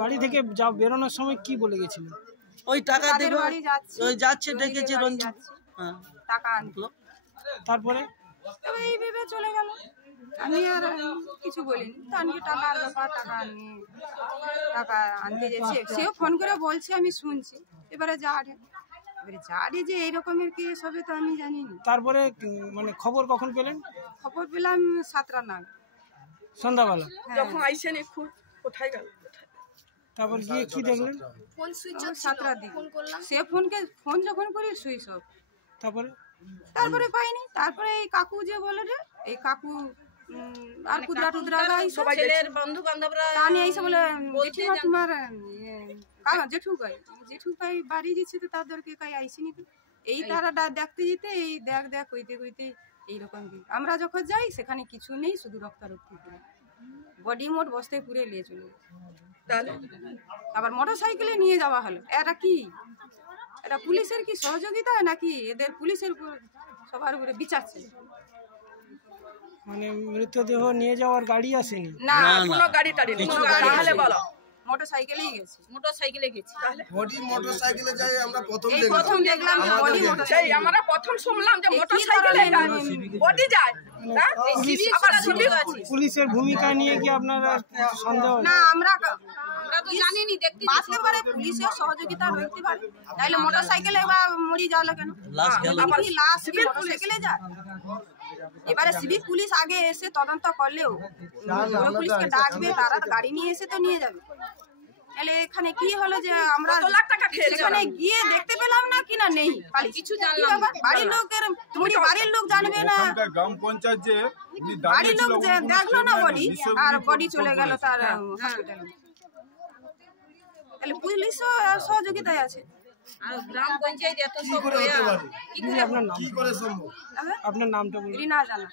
বাড়ি থেকে বেরোনোর সময় কি বলে গেছিলেন? ওই টাকা দেবে, ওই যাচ্ছে ডেকেছে রঞ্জিত, টাকা আনলো। তারপরে এই ভেবে চলে গেল, আমি আর কিছু বলিনি। তো আমি টাকার ব্যাপার, টাকা আনতে যাচ্ছি, সেও ফোন করে বলছে, আমি শুনছি। এবারে জানি যে এইরকমের কেস হবে তো আমি জানি না। তারপরে মানে খবর কখন পেলেন? খবর পেলাম 7টা নাগাদ, সন্ধ্যাবেলা। যখন আইসেন এখন কোথায় গেল? তারপর গিয়ে কি দেখলেন? ফোন সুইচ অফ, 7টা দিকে সে ফোন যখন করি সুইচ অফ। তারপরে পাইনি। তারপরে এই কাকু যে বলে রে, এই কাকু আর কুদরা টুদরা সবাই ছেলের বন্ধু বান্ধবরা টানে এসে বলে, জেঠিমা তোমার জেঠু কাই বাড়ি দিচ্ছে, তো তাদেরকে কাই আইসিনি। তো এই তারা দেখতে যেতে এই দেখ কইতে কইতে এইরকম। আমরা যখন যাই সেখানে কিছু নেই, শুধু রক্তারক্তি, বডি মোট বস্তায় পুরে নিয়ে চলে। আবার মোটর সাইকেলে নিয়ে যাওয়া হলো। এটা পুলিশের কি সহযোগিতা নাকি এদের পুলিশের উপর সবার উপরে বিচারছে? মানে মৃতদেহ নিয়ে যাওয়ার গাড়ি আসেনি? না, কোনো গাড়ি টাড়ি নেই। তাহলে বলো, মোটরসাইকেলেই গেছে। তাহলে বডি মোটরসাইকেলে যাই আমরা প্রথম দেখলাম যে বডি সেই আমরা প্রথম শুনলাম যে মোটরসাইকেলে বডি যায়। পুলিশের ভূমিকা নিয়ে কি আপনারা সন্দেহ? না, আমরা তো জানিনি, দেখতে আসতে পারে পুলিশের সহযোগিতা হইতে পারে, তাইলে মোটরসাইকেলে বা মরি যাওয়া কেন? লাশ মোটরসাইকেলে যায়। এবারে সিভিক পুলিশ আগে এসে তদন্ত করলেও পুলিশকে ডাকবে, তারা গাড়ি নিয়ে এসে তো নিয়ে যাবে। তাহলে এখানে কি হলো যে আমরা সেখানে গিয়ে দেখতে পেলাম না কি না নেই, কিছু জানলাম। বাড়ির লোক জানবে না, গ্রাম পঞ্চায়েত যে বাড়ির লোক দেখলো না বডি, আর বডি চলে গেল তার হসপিটালে। তাহলে পুলিশও সহযোগিতায় আছে। আর গ্রাম পঞ্চায়েত এত সব আপনার নামটা বলুন। রিনা জানা।